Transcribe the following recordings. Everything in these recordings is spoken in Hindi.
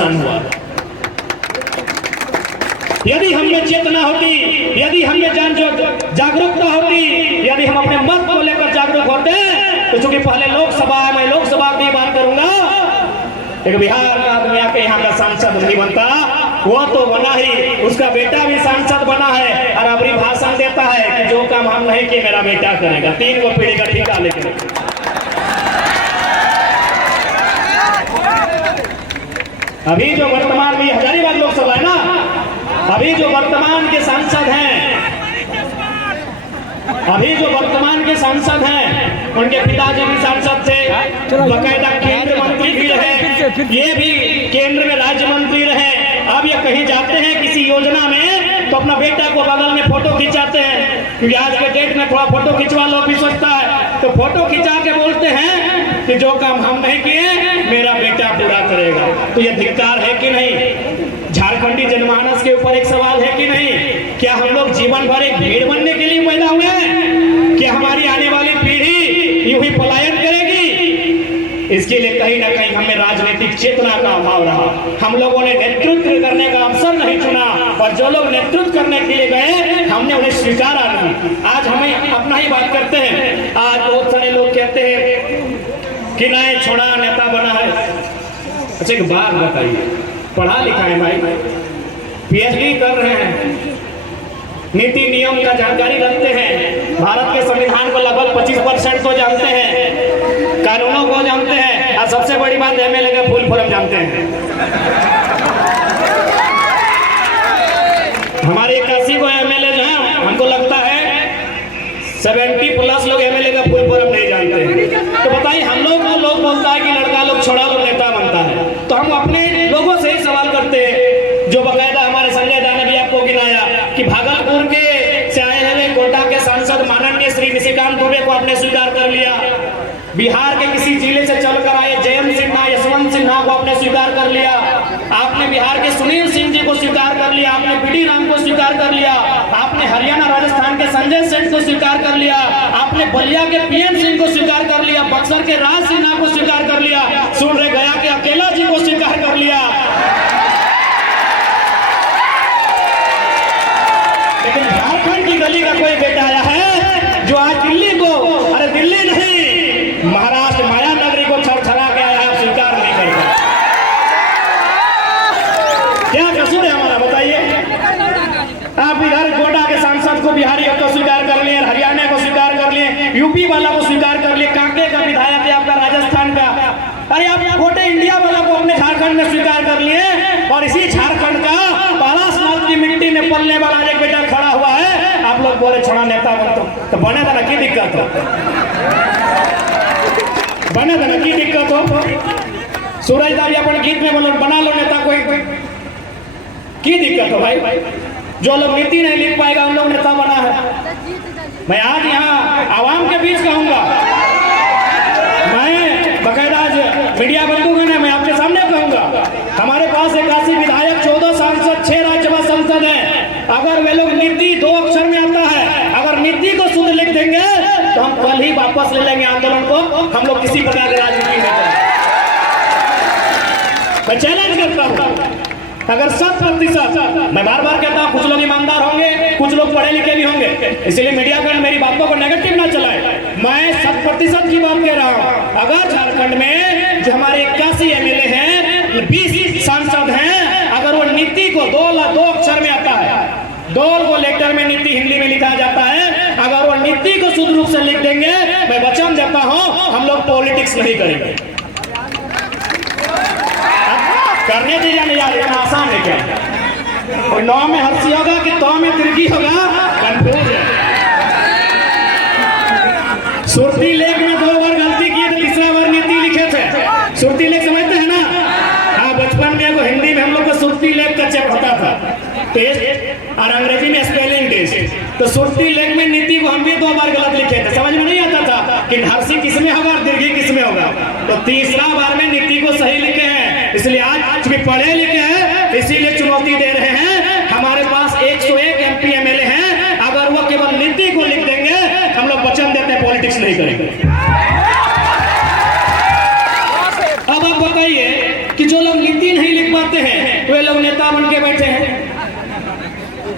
नुकसान हुआ। यदि हम में चेतना होती, यदि हम में जागरूकता होती, यदि हम अपने मत को लेकर जागरूक होते, तो चूंकि पहले लोकसभा है, मैं लोकसभा की बात करूंगा, एक बिहार का आदमी आके यहाँ का सांसद नहीं बनता, वो तो बना ही, उसका बेटा भी सांसद बना है और अबरी भाषण देता है कि जो काम हम नहीं किए मेरा बेटा करेगा, 3 गो पीढ़ी का ठेका लेकर। अभी जो वर्तमान में हजारीबाग लोकसभा है ना, अभी जो वर्तमान के सांसद हैं, अभी जो वर्तमान के सांसद हैं, उनके पिताजी भी सांसद थे, बकायदा केंद्र मंत्री भी रहे, ये भी केंद्र में राज्य मंत्री रहे। अब ये कहीं जाते हैं किसी योजना में तो अपना बेटा को बगल में फोटो खिंचाते हैं, क्योंकि आज के डेट में थोड़ा फोटो खिंचवा लो भी सोचता है, तो फोटो खिंचा के बोलते हैं कि जो काम हम नहीं किए मेरा बेटा पूरा करेगा। तो ये धिक्कार है कि नहीं? झारखंडी जनमानस के ऊपर एक सवाल है कि नहीं? क्या हम लोग जीवन भर एक भीड़ बनने के लिए पैदा हुए हैं? क्या हमारी आने वाली पीढ़ी यूं ही पलायन करेगी? इसके लिए कहीं ना कहीं हमें राजनीतिक चेतना का अभाव रहा। हम लोगों ने नेतृत्व करने का अवसर नहीं चुना, और जो लोग नेतृत्व करने के लिए गए हमने उन्हें स्वीकारा नहीं। आज हमें अपना ही बात करते हैं। आज बहुत सारे लोग कहते हैं कि नए छोड़ा नेता बना है। अच्छा एक बात बताइए, पढ़ा लिखा है भाई, पीएचडी कर रहे हैं, नीति नियम का जानकारी रखते हैं, भारत के संविधान को लगभग 25% तो जानते हैं, कानूनों को जानते हैं, और सबसे बड़ी बात एमएलए का फुल फॉर्म जानते हैं। हमारे 81 को एमएलए जो है, हमको लगता है 70+ लोग एमएलए का फुल फॉर्म नहीं जानते हैं। तो बताइए, हम लोग को लोग बोलता है कि लड़का लोग छोड़ा लोग नेता बनता है, तो हम अपने लोगों से ही सवाल करते हैं। जो बकायदा हमारे संजय दा ने भी आपको गिनाया कि भागलपुर के से आए हुए कोटा के सांसद माननीय श्री निशिकांत दुबे को आपने स्वीकार कर लिया, बिहार के किसी जिले से चलकर आए जयंत सिन्हा, यशवंत सिन्हा को आपने स्वीकार कर लिया, आपने बिहार के सुनील सिंह जी को स्वीकार कर लिया, आपने बीडी राम को स्वीकार कर लिया, आपने हरियाणा राजस्थान के संजय सेठ को स्वीकार कर लिया, आपने बलिया के पीएम सिंह को स्वीकार कर लिया, बक्सर के राज सिन्हा को स्वीकार कर लिया, सुन रहे गया के अकेला जी को स्वीकार कर लिया। लेकिन झारखंड की गली का कोई बेटा आया है जो आज दिल्ली को, अरे दिल्ली नहीं, महाराष्ट्र माया नगरी को छरछरा के आया है, स्वीकार नहीं करता। क्या कसूर है हमारा बताइए? आप इधर कोटा के सांसद को बिहारी को स्वीकार कर लिए, हरियाणा को स्वीकार कर लिए, यूपी वाला को स्वीकार कर लिए, कांके का विधायक है आपका राजस्थान का, अरे आप कोटे इंडिया वाला को अपने झारखंड में स्वीकार कर लिए, और इसी झारखंड का 12 की मिट्टी में पलने वाला एक बेटा खड़ा हुआ है, आप लोग बोले छोड़ा नेता बन, तो बने था ना, की दिक्कत हो? बने था ना, की दिक्कत हो? सूरज दावी अपन गीत में बोलो बना लो नेता कोई, की दिक्कत हो भाई? जो लोग नीति नहीं लिख पाएगा उन लोग नेता बना है। मैं आज यहाँ आवाम के बीच कहूंगा, मैं बकायदा आज मीडिया बंधु ने मैं आपके सामने कहूंगा, हमारे पास 81 विधायक, 14 सांसद, 6 राज्यसभा सांसद हैं। अगर वे लोग नीति 2 अक्षर में आता है, अगर नीति को शुद्ध लिख देंगे तो हम कल ही वापस ले लेंगे आंदोलन को, हम लोग किसी प्रकार की राजनीति नहीं करेंगे। मैं चैलेंज करता हूँ, अगर 100%, मैं बार बार कहता हूँ, कुछ लोग ईमानदार होंगे, कुछ लोग पढ़े लिखे भी होंगे, इसलिए मीडिया का मेरी बातों को नेगेटिव ना चलाए, मैं 100% की बात कह रहा हूँ। अगर झारखंड में जो हमारे 81 एमएलए हैं, 20 सांसद हैं, अगर वो नीति को 2 अक्षर में आता है, 2 को लेटर में नीति हिंदी में लिखा जाता है, अगर वो नीति को शुद्ध रूप से लिख देंगे, मैं वचन देता हूँ हम लोग पॉलिटिक्स नहीं करेंगे। करने दीजिए नहीं यार, इतना आसान है क्या? और 9 में हर्षी होगा कि 2 में तिरकी होगा, कंफ्यूज है। सुरती लेख में 2 बार गलती की, तीसरा बार नीति लिखे थे। सुरती लेख समझते हैं ना? हाँ, बचपन में वो हिंदी में हम लोग को सुरती लेख का चेक होता था, टेस्ट, और अंग्रेजी में स्पेलिंग टेस्ट। तो सुरती लेख में नीति को हम भी 2 बार गलत लिखे थे, समझ में नहीं आता था कि हर्षी किसमें होगा और दीर्घी किसमें होगा। तो तीसरा बार में नीति को सही लिखे हैं, इसलिए आज भी पढ़े लिखे हैं, इसीलिए चुनौती दे रहे हैं। हमारे पास 101 एमपी एमएलए हैं, अगर वो केवल नीति को लिख देंगे, हम लोग वचन देते हैं पॉलिटिक्स नहीं करेंगे। अब आप बताइए कि जो लोग नीति नहीं लिख पाते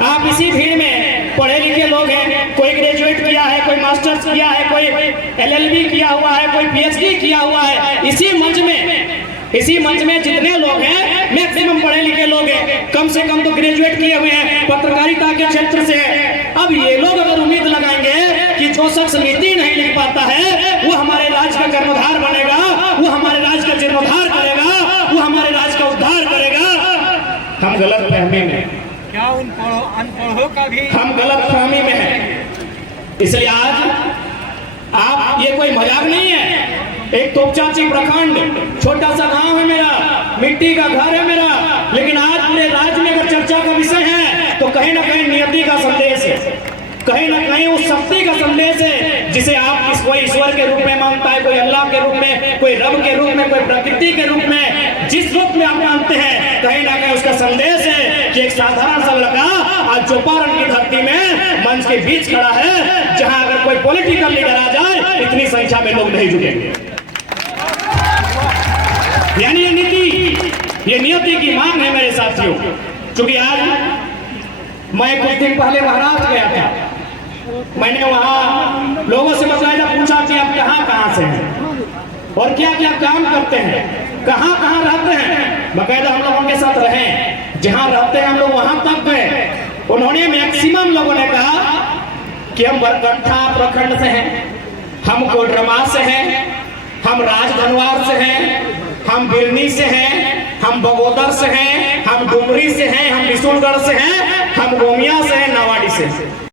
आप इसी भीड़ में पढ़े लिखे लोग हैं, कोई ग्रेजुएट किया है, कोई मास्टर्स किया है, कोई LLB किया हुआ है, कोई PhD किया हुआ है। इसी मंच में जितने लोग हैं मैक्सिमम पढ़े लिखे लोग हैं, कम से कम तो ग्रेजुएट किए हुए हैं, पत्रकारिता के क्षेत्र से है। अब ये लोग अगर उम्मीद लगाएंगे कि जो शख्स नीति नहीं लिख पाता है वो हमारे राज्य का कर्णधार बनेगा, वो हमारे राज्य का जीर्णोद्धार करेगा, वो हमारे राज्य का उद्धार करेगा, हम गलत फहमी में, क्या उन अनपढ़ों का भी हम गलत फहमी में है। इसलिए आज आप, ये कोई मजाक नहीं है, एक तोपचाची प्रखंड छोटा सा गांव है मेरा, मिट्टी का घर है मेरा, लेकिन आज पूरे राज्य में अगर चर्चा का विषय है तो कहीं ना कहीं नियति का संदेश है, कहीं ना कहीं उस शक्ति का संदेश है जिसे आप कोई ईश्वर के रूप में मानता है, कोई अल्लाह के रूप में, कोई रब के रूप में, कोई प्रकृति के रूप में, जिस रूप में आप मानते हैं, कहीं ना कहीं उसका संदेश है कि एक साधारण सा लड़का आज चौपारण की धरती में मंच के बीच खड़ा है, जहां अगर कोई पॉलिटिकल लीडर आ जाए इतनी संख्या में लोग नहीं जुटेंगे। यानी ये नियति की मांग है मेरे साथियों। क्योंकि आज मैं कुछ दिन पहले महाराष्ट्र गया था, मैंने वहां लोगों से बकायदा पूछा कि आप कहां से हैं और क्या क्या काम करते हैं, कहां रहते हैं। बकायदा हम लोग उनके साथ रहे, जहां रहते हैं हम लोग वहां तक गए। उन्होंने मैक्सिमम लोगों ने कहा कि हम बरकट्ठा प्रखंड से हैं, हम कोडरमा से हैं, हम राजधनवार से हैं, हम बिरनी से हैं, हम बगोदर से हैं, हम डुमरी से हैं, हम बिशुनगढ़ से हैं, हम गोमिया से हैं, नावाडी से।